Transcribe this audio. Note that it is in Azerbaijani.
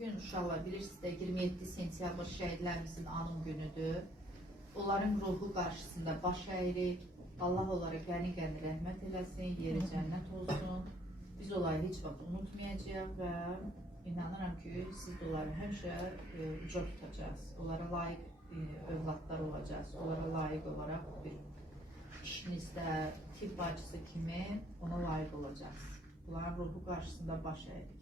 Bugün uşaqlar bilirsiniz də 27 sentyabr şəhidlərimizin anım günüdür. Onların ruhu qarşısında baş əyirik. Allah onlara qəni-qəni rəhmət eləsin, yeri cənnət olsun. Biz onları heç vaxt unutmayacağıq və inanıram ki, siz de onları həmişə uca tutacağız. Onlara layiq övladlar olacağız. Onlara layiq olaraq bir işinizdə tibb bacısı kimi ona layiq olacağız. Bunların ruhu qarşısında baş əyirik.